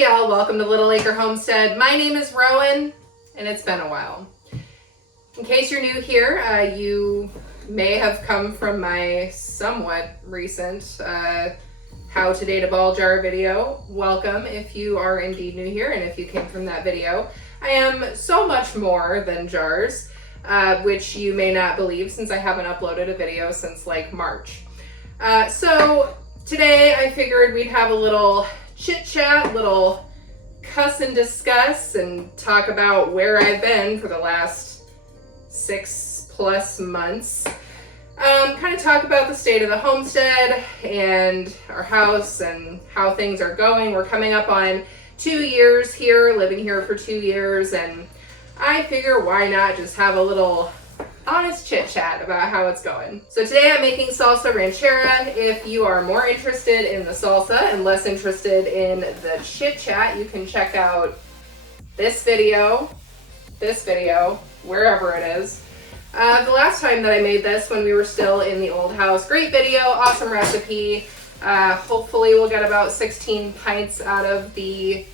Hey y'all, welcome to Little Acre Homestead. My name is Rowan, and it's been a while. In case you're new here, you may have come from my somewhat recent How to Date a Ball Jar video. Welcome if you are indeed new here, and if you came from that video. I am so much more than jars, which you may not believe since I haven't uploaded a video since like March. So today I figured we'd have a little chit chat, little cuss and discuss, and talk about where I've been for the last 6+ months. Kind of talk about the state of the homestead and our house and how things are going. We're coming up on 2 years here, living here for 2 years, and I figure why not just have a little honest chit chat about how it's going. So today I'm making salsa ranchera. If you are more interested in the salsa and less interested in the chit chat, you can check out this video, wherever it is. The last time that I made this, when we were still in the old house, great video, awesome recipe. Hopefully we'll get about 16 pints out of the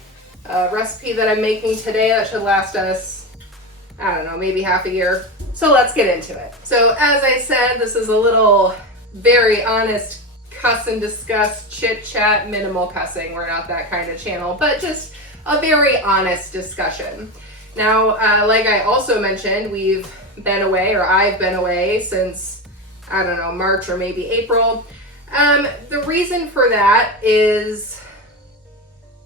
recipe that I'm making today. That should last us, I don't know, maybe half a year. So let's get into it. So as I said, this is a little very honest cuss and discuss, chit chat, minimal cussing. We're not that kind of channel, but just a very honest discussion. Now, like I also mentioned, we've been away, or I've been away since, I don't know, March or maybe April. The reason for that is,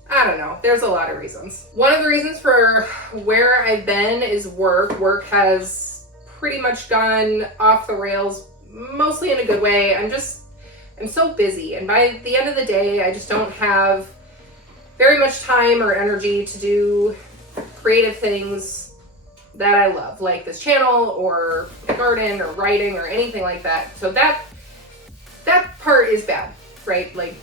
I don't know, there's a lot of reasons. One of the reasons for where I've been is work. Work has pretty much gone off the rails, mostly in a good way. I'm so busy, and by the end of the day, I just don't have very much time or energy to do creative things that I love, like this channel or the garden or writing or anything like that. So that part is bad, right? Like,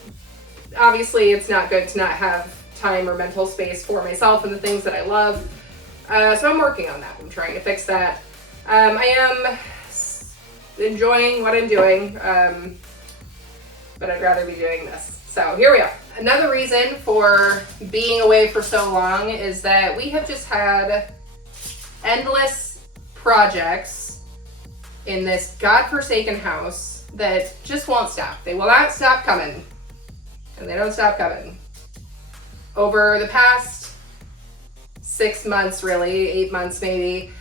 obviously it's not good to not have time or mental space for myself and the things that I love. So I'm working on that. I'm trying to fix that. I am enjoying what I'm doing, but I'd rather be doing this. So here we are. Another reason for being away for so long is that we have just had endless projects in this godforsaken house that just won't stop. They will not stop coming, and they don't stop coming. Over the past 6 months, really, 8 months maybe,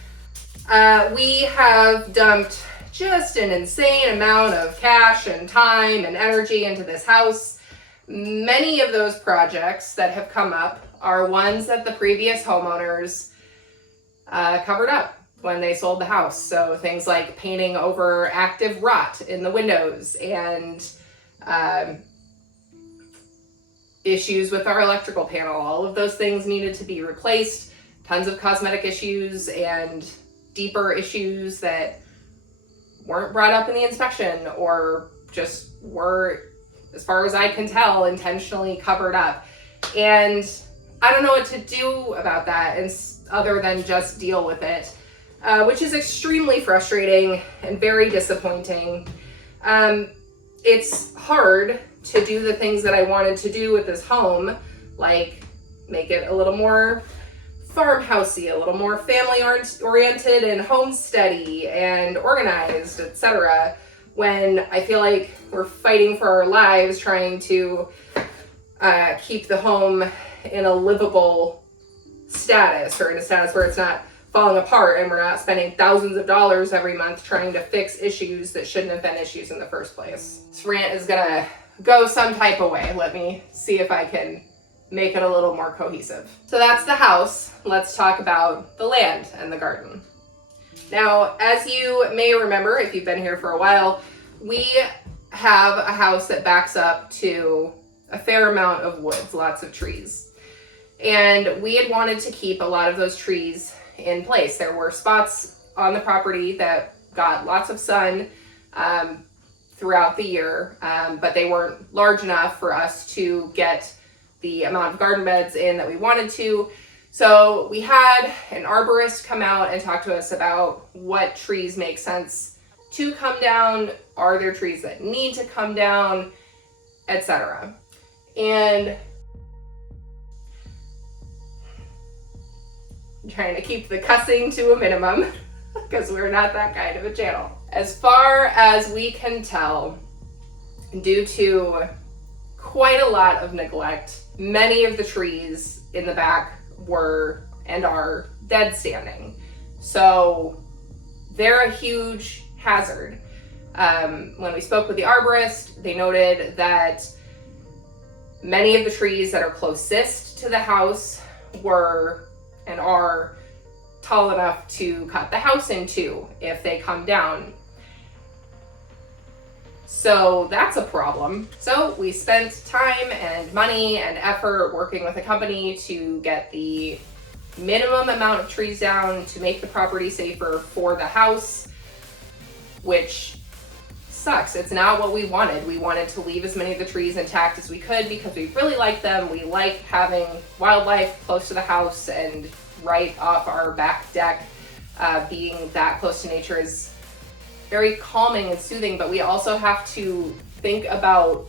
we have dumped just an insane amount of cash and time and energy into this house. Many of those projects that have come up are ones that the previous homeowners covered up when they sold the house. So things like painting over active rot in the windows and issues with our electrical panel. All of those things needed to be replaced. Tons of cosmetic issues and deeper issues that weren't brought up in the inspection or just were, as far as I can tell, intentionally covered up. And I don't know what to do about that and other than just deal with it, which is extremely frustrating and very disappointing. It's hard to do the things that I wanted to do with this home, like make it a little more farmhousey, a little more family oriented and homesteady and organized, etc., when I feel like we're fighting for our lives trying to keep the home in a livable status, or in a status where it's not falling apart and we're not spending thousands of dollars every month trying to fix issues that shouldn't have been issues in the first place. This rant is gonna go some type of way. Let me see if I can make it a little more cohesive. So that's the house. Let's talk about the land and the garden. Now, as you may remember, if you've been here for a while, we have a house that backs up to a fair amount of woods, lots of trees. And we had wanted to keep a lot of those trees in place. There were spots on the property that got lots of sun throughout the year, but they weren't large enough for us to get the amount of garden beds in that we wanted to. So we had an arborist come out and talk to us about what trees make sense to come down, are there trees that need to come down, etc. And I'm trying to keep the cussing to a minimum because we're not that kind of a channel. As far as we can tell, due to quite a lot of neglect, many of the trees in the back were and are dead standing. So they're a huge hazard. When we spoke with the arborist, they noted that many of the trees that are closest to the house were and are tall enough to cut the house in two if they come down. So that's a problem. So we spent time and money and effort working with a company to get the minimum amount of trees down to make the property safer for the house, which sucks. It's not what we wanted. We wanted to leave as many of the trees intact as we could because we really like them. We like having wildlife close to the house and right off our back deck. Being that close to nature is very calming and soothing, but we also have to think about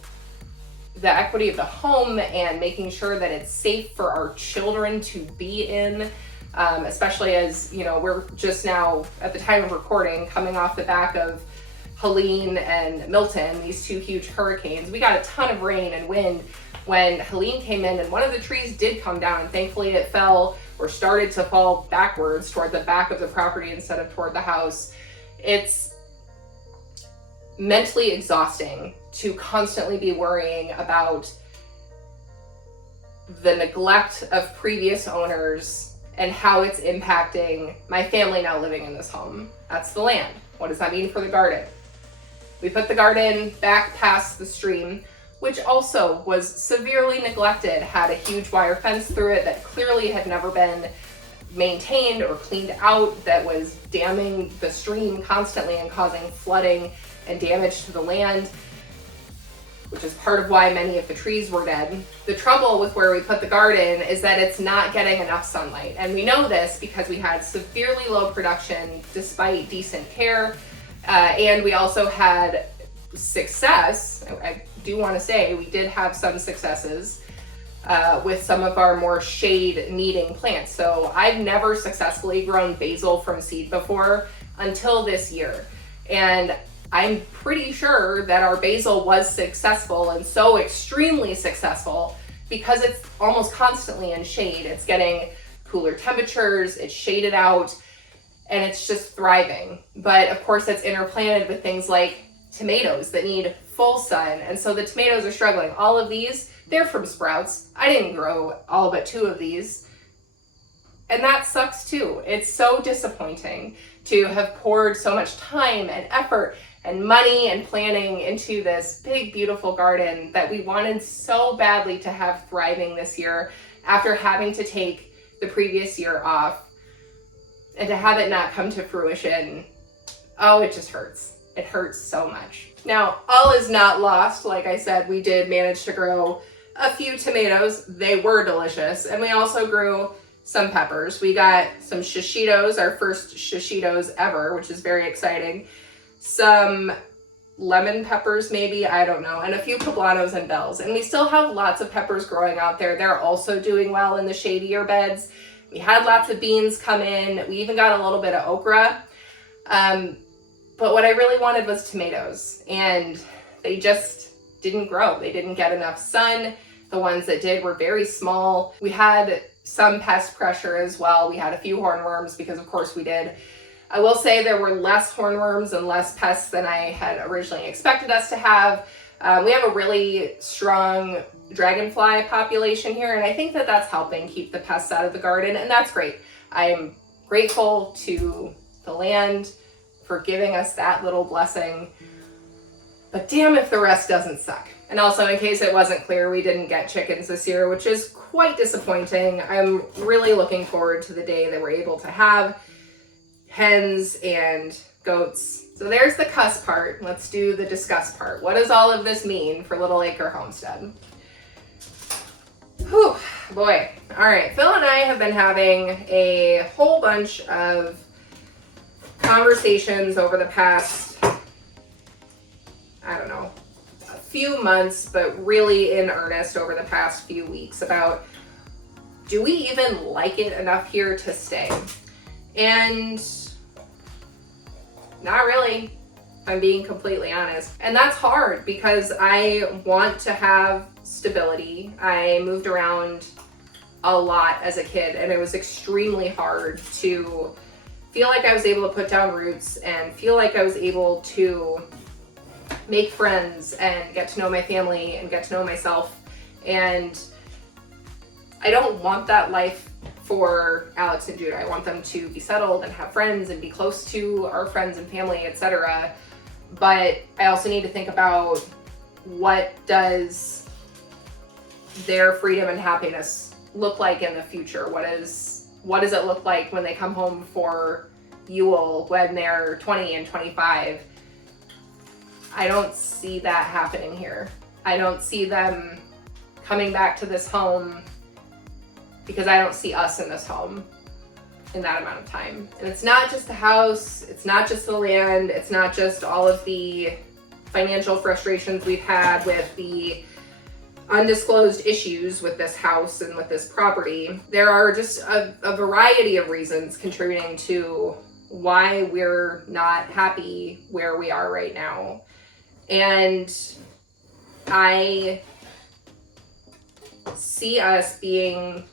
the equity of the home and making sure that it's safe for our children to be in, especially as, you know, we're just now, at the time of recording, coming off the back of Helene and Milton, these two huge hurricanes. We got a ton of rain and wind when Helene came in, and one of the trees did come down, and thankfully it fell or started to fall backwards toward the back of the property instead of toward the house. It's mentally exhausting to constantly be worrying about the neglect of previous owners and how it's impacting my family now living in this home. That's the land. What does that mean for the garden? We put the garden back past the stream, which also was severely neglected, had a huge wire fence through it that clearly had never been maintained or cleaned out, that was damming the stream constantly and causing flooding and damage to the land, which is part of why many of the trees were dead. The trouble with where we put the garden is that it's not getting enough sunlight. And we know this because we had severely low production despite decent care. And we also had success. I do want to say we did have some successes with some of our more shade needing plants. So I've never successfully grown basil from seed before until this year. And I'm pretty sure that our basil was successful, and so extremely successful because it's almost constantly in shade. It's getting cooler temperatures, it's shaded out, and it's just thriving. But of course it's interplanted with things like tomatoes that need full sun, and so the tomatoes are struggling. All of these, they're from sprouts. I didn't grow all but 2 of these, and that sucks too. It's so disappointing to have poured so much time and effort and money and planning into this big, beautiful garden that we wanted so badly to have thriving this year after having to take the previous year off, and to have it not come to fruition. Oh, it just hurts. It hurts so much. Now, all is not lost. Like I said, we did manage to grow a few tomatoes. They were delicious. And we also grew some peppers. We got some shishitos, our first shishitos ever, which is very exciting. Some lemon peppers maybe, I don't know, and a few poblanos and bells. And we still have lots of peppers growing out there. They're also doing well in the shadier beds. We had lots of beans come in. We even got a little bit of okra. But what I really wanted was tomatoes, and they just didn't grow. They didn't get enough sun. The ones that did were very small. We had some pest pressure as well. We had a few hornworms because of course we did. I will say there were less hornworms and less pests than I had originally expected us to have. We have a really strong dragonfly population here, and I think that that's helping keep the pests out of the garden, and that's great. I am grateful to the land for giving us that little blessing, but damn if the rest doesn't suck. And also, in case it wasn't clear, we didn't get chickens this year, which is quite disappointing. I'm really looking forward to the day that we're able to have hens and goats. So there's the cuss part. Let's do the discuss part. What does all of this mean for Little Acre Homestead? Whew, boy. All right, Phil and I have been having a whole bunch of conversations over the past, I don't know, a few months, but really in earnest over the past few weeks about do we even like it enough here to stay? And not really, if I'm being completely honest. And that's hard because I want to have stability. I moved around a lot as a kid, and it was extremely hard to feel like I was able to put down roots and feel like I was able to make friends and get to know my family and get to know myself. And I don't want that life for Alex and Judah. I want them to be settled and have friends and be close to our friends and family, etc. But I also need to think about, what does their freedom and happiness look like in the future? What does it look like when they come home for Yule when they're 20 and 25? I don't see that happening here. I don't see them coming back to this home because I don't see us in this home in that amount of time. And it's not just the house, it's not just the land, it's not just all of the financial frustrations we've had with the undisclosed issues with this house and with this property. There are just a variety of reasons contributing to why we're not happy where we are right now. And I see us being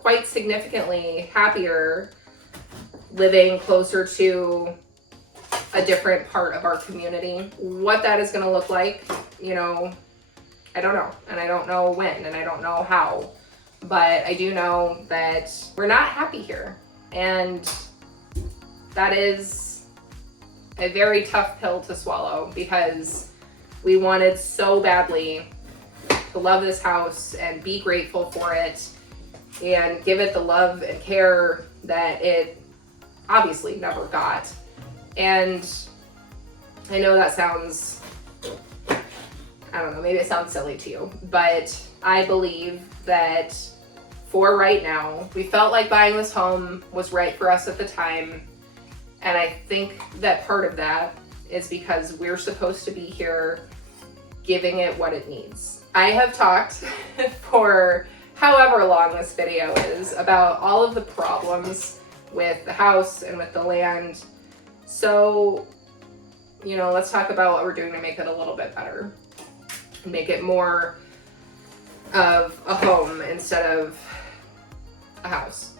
quite significantly happier living closer to a different part of our community. What that is going to look like, I don't know. And I don't know when, and I don't know how. But I do know that we're not happy here. And that is a very tough pill to swallow, because we wanted so badly to love this house and be grateful for it and give it the love and care that it obviously never got. And I know that sounds, I don't know, maybe it sounds silly to you, but I believe that for right now, we felt like buying this home was right for us at the time. And I think that part of that is because we're supposed to be here giving it what it needs. I have talked for however long this video is about all of the problems with the house and with the land. So, let's talk about what we're doing to make it a little bit better. Make it more of a home instead of a house.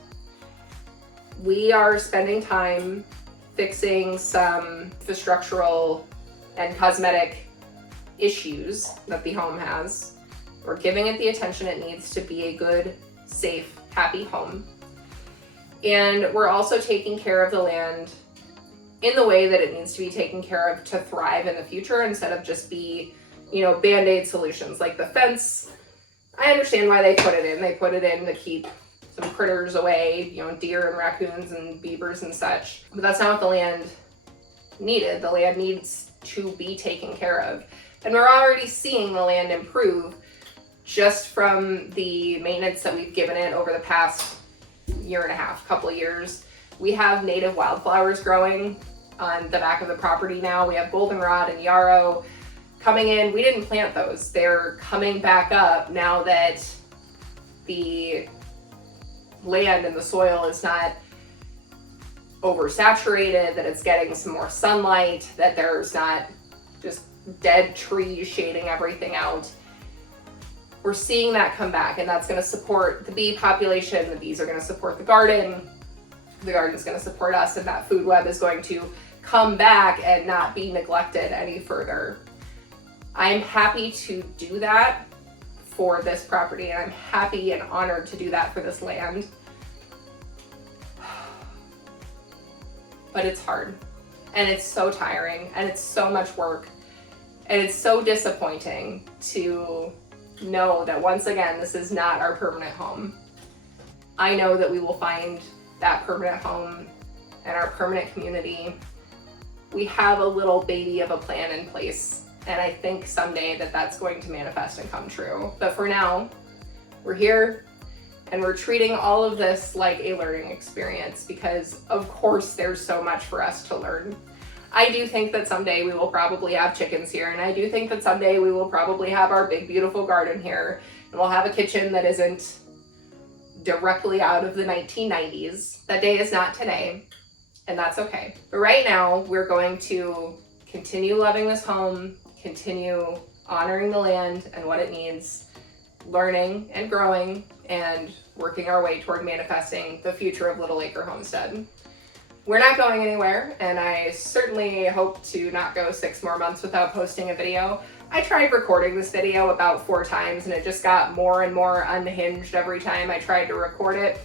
We are spending time fixing some structural and cosmetic issues that the home has. We're giving it the attention it needs to be a good, safe, happy home. And we're also taking care of the land in the way that it needs to be taken care of to thrive in the future, instead of just be, Band-Aid solutions. Like the fence, I understand why they put it in. They put it in to keep some critters away, deer and raccoons and beavers and such. But that's not what the land needed. The land needs to be taken care of. And we're already seeing the land improve just from the maintenance that we've given it over the past year and a half, couple of years. We have native wildflowers growing on the back of the property now. We have goldenrod and yarrow coming in. We didn't plant those. They're coming back up now that the land and the soil is not oversaturated, that it's getting some more sunlight, that there's not just dead trees shading everything out. We're seeing that come back, and that's going to support the bee population. The bees are going to support the garden. The garden's going to support us, and that food web is going to come back and not be neglected any further. I'm happy to do that for this property, and I'm happy and honored to do that for this land. But it's hard, and it's so tiring, and it's so much work, and it's so disappointing to know that once again, this is not our permanent home. I know that we will find that permanent home and our permanent community. We have a little baby of a plan in place, and I think someday that that's going to manifest and come true. But for now, we're here, and we're treating all of this like a learning experience, because of course there's so much for us to learn. I do think that someday we will probably have chickens here, and I do think that someday we will probably have our big beautiful garden here, and we'll have a kitchen that isn't directly out of the 1990s. That day is not today, and that's okay. But right now, we're going to continue loving this home, continue honoring the land and what it needs, learning and growing, and working our way toward manifesting the future of Little Acre Homestead. We're not going anywhere, and I certainly hope to not go 6 more months without posting a video. I tried recording this video about 4 times, and it just got more and more unhinged every time I tried to record it.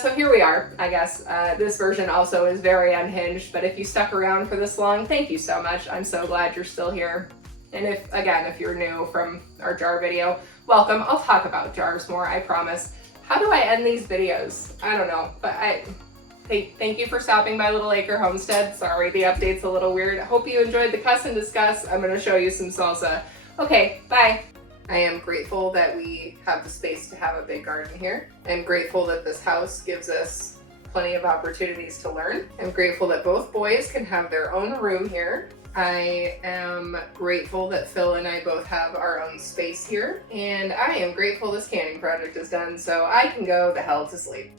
So here we are, I guess. This version also is very unhinged, but if you stuck around for this long, thank you so much. I'm so glad you're still here. And if you're new from our jar video, welcome. I'll talk about jars more, I promise. How do I end these videos? I don't know, but thank you for stopping by Little Acre Homestead. Sorry, the update's a little weird. I hope you enjoyed the cuss and discuss. I'm gonna show you some salsa. Okay, bye. I am grateful that we have the space to have a big garden here. I'm grateful that this house gives us plenty of opportunities to learn. I'm grateful that both boys can have their own room here. I am grateful that Phil and I both have our own space here. And I am grateful this canning project is done so I can go the hell to sleep.